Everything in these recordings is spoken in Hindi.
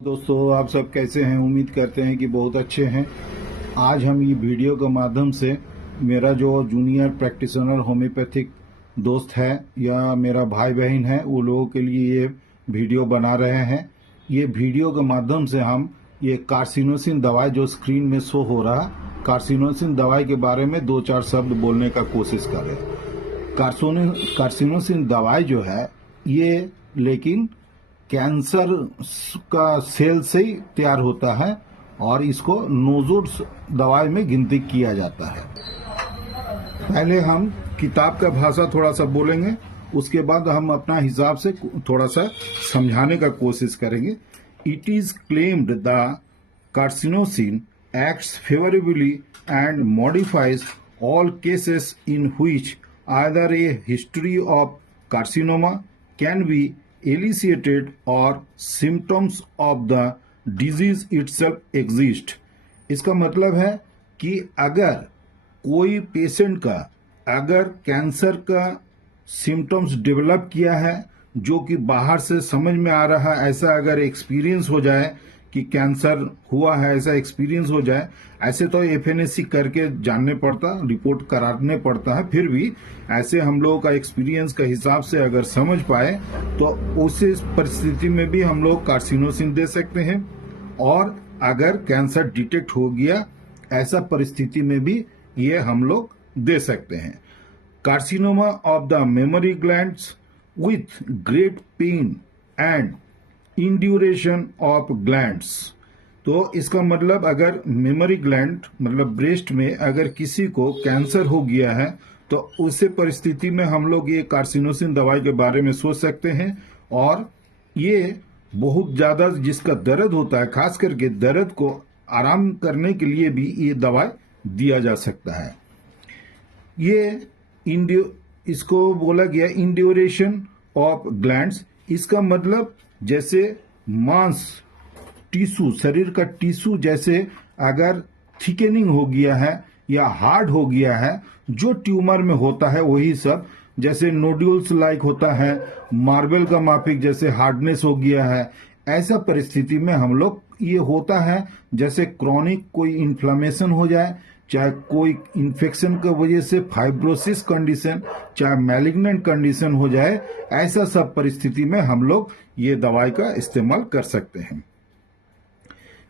दोस्तों, आप सब कैसे हैं? उम्मीद करते हैं कि बहुत अच्छे हैं। आज हम ये वीडियो के माध्यम से मेरा जो जूनियर प्रैक्टिशनर होम्योपैथिक दोस्त है या मेरा भाई बहन है, वो लोगों के लिए ये वीडियो बना रहे हैं। ये वीडियो के माध्यम से हम ये कार्सिनोसिन दवाई जो स्क्रीन में शो हो रहा, कार्सिनोसिन दवाई के बारे में दो चार शब्द बोलने का कोशिश कर रहे हैं। कार्सिनोसिन दवाई जो है ये लेकिन कैंसर का सेल से ही तैयार होता है और इसको नोजोड्स दवाई में गिनती किया जाता है। पहले हम किताब का भाषा थोड़ा सा बोलेंगे, उसके बाद हम अपना हिसाब से थोड़ा सा समझाने का कोशिश करेंगे। It is claimed the carcinosin acts favorably and modifies all cases in which either a history of carcinoma can be elicited or symptoms of the disease itself exist। इसका मतलब है कि अगर कोई पेशेंट का अगर कैंसर का सिम्टम्स डेवलप किया है जो कि बाहर से समझ में आ रहा है, ऐसा अगर एक्सपीरियंस हो जाए कि कैंसर हुआ है, ऐसा एक्सपीरियंस हो जाए, ऐसे तो एफएनएसी करके जानने पड़ता, रिपोर्ट कराने पड़ता है, फिर भी ऐसे हम लोगों का एक्सपीरियंस के हिसाब से अगर समझ पाए तो उस परिस्थिति में भी हम लोग कार्सिनोसिन दे सकते हैं। और अगर कैंसर डिटेक्ट हो गया ऐसा परिस्थिति में भी ये हम लोग दे सकते हैं। Carcinoma of the mammary glands with great pen and induration of glands. तो इसका मतलब अगर मेमोरी ग्लैंड मतलब ब्रेस्ट में अगर किसी को कैंसर हो गया है तो उस परिस्थिति में हम लोग ये कार्सिनोसिन दवाई के बारे में सोच सकते हैं। और ये बहुत ज्यादा जिसका दर्द होता है, खास करके दर्द को आराम करने के लिए भी ये दवाई दिया जा सकता है। ये इसको बोला गया इंड्यूरेशन ऑफ ग्लैंड्स। इसका मतलब जैसे मांस टिश्यू, शरीर का टिश्यू जैसे अगर थिकनिंग हो गया है या हार्ड हो गया है, जो ट्यूमर में होता है वही सब, जैसे नोड्यूल्स लाइक होता है, मार्बल का माफिक जैसे हार्डनेस हो गया है, ऐसा परिस्थिति में हम लोग ये होता है जैसे क्रॉनिक कोई इन्फ्लामेशन हो जाए, चाहे कोई इन्फेक्शन की वजह से फाइब्रोसिस कंडीशन, चाहे मैलिग्नेंट कंडीशन हो जाए, ऐसा सब परिस्थिति में हम लोग ये दवाई का इस्तेमाल कर सकते हैं।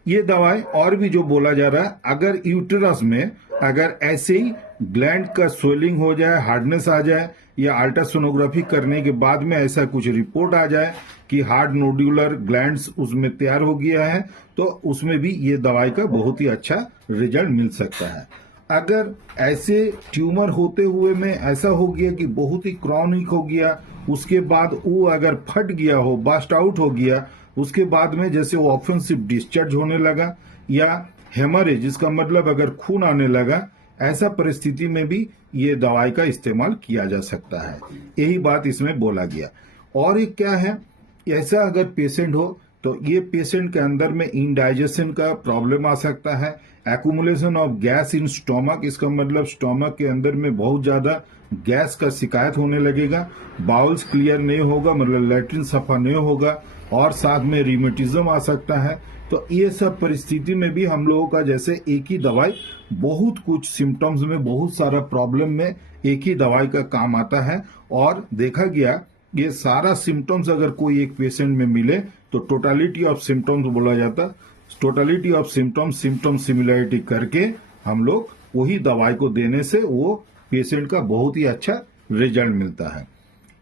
ये दवाई और भी जो बोला जा रहा है, अगर यूटेरस में अगर ऐसे ही ग्लैंड का स्वेलिंग हो जाए, हार्डनेस आ जाए, या अल्ट्रासोनोग्राफी करने के बाद में ऐसा कुछ रिपोर्ट आ जाए कि हार्ड नोड्यूलर ग्लैंड्स उसमें तैयार हो गया है, तो उसमें भी ये दवाई का बहुत ही अच्छा रिजल्ट मिल सकता है। अगर ऐसे ट्यूमर होते हुए में ऐसा हो गया कि बहुत ही क्रॉनिक हो गया, उसके बाद वो अगर फट गया हो, बस्ट आउट हो गया, उसके बाद में जैसे वो ऑफेंसिव डिस्चार्ज होने लगा या हेमरेज, जिसका मतलब अगर खून आने लगा, ऐसा परिस्थिति में भी ये दवाई का इस्तेमाल किया जा सकता है। यही बात इसमें बोला गया। और एक क्या है, ऐसा अगर पेशेंट हो तो ये पेशेंट के अंदर में इंडाइजेशन का प्रॉब्लम आ सकता है, accumulation of gas in stomach, इसका मतलब स्टोमक के अंदर में बहुत ज्यादा गैस का शिकायत होने लगेगा, बाउल्स क्लियर नहीं होगा, मतलब लैट्रिन सफा नहीं होगा, और साथ में रिमेटिज्म आ सकता है। तो ये सब परिस्थिति में भी हम लोगों का जैसे एक ही दवाई बहुत कुछ सिम्टम्स में, बहुत सारा प्रॉब्लम में एक ही दवाई का काम आता है। और देखा गया ये सारा सिम्टम्स अगर कोई एक पेशेंट में मिले तो टोटलिटी ऑफ सिम्टम्स बोला जाता, totality of symptoms, symptom similarity करके हम लोग वही दवाई को देने से वो पेशेंट का बहुत ही अच्छा रिजल्ट मिलता है।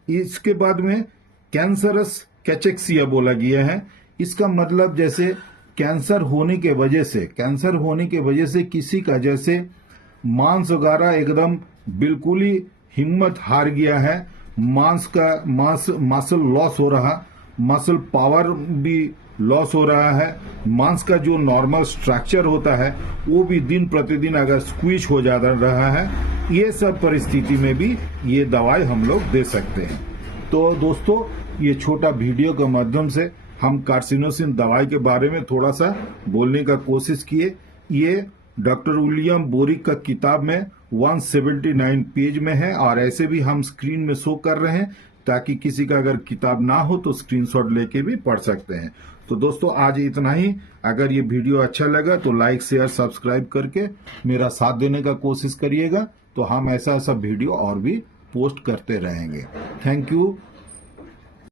इसके बाद में कैंसरस कैचेक्सिया बोला गया है। इसका मतलब जैसे कैंसर होने के वजह से किसी का जैसे मांस वगैरह एकदम बिल्कुल ही हिम्मत हार गया है, मसल लॉस हो रहा, मसल पावर भी लॉस हो रहा है, मांस का जो नॉर्मल स्ट्रक्चर होता है वो भी दिन प्रतिदिन अगर स्क्वीज हो जा रहा है, ये सब परिस्थिति में भी ये दवाई हम लोग दे सकते हैं। तो दोस्तों, ये छोटा वीडियो के माध्यम से हम कार्सिनोसिन दवाई के बारे में थोड़ा सा बोलने का कोशिश किए। ये डॉक्टर विलियम बोरिक का किताब में 179 पेज में है, और ऐसे भी हम स्क्रीन में शो कर रहे हैं ताकि किसी का अगर किताब ना हो तो स्क्रीनशॉट लेके भी पढ़ सकते हैं। तो दोस्तों आज इतना ही। अगर ये वीडियो अच्छा लगा तो लाइक शेयर सब्सक्राइब करके मेरा साथ देने का कोशिश करिएगा, तो हम ऐसा वीडियो और भी पोस्ट करते रहेंगे। Thank you.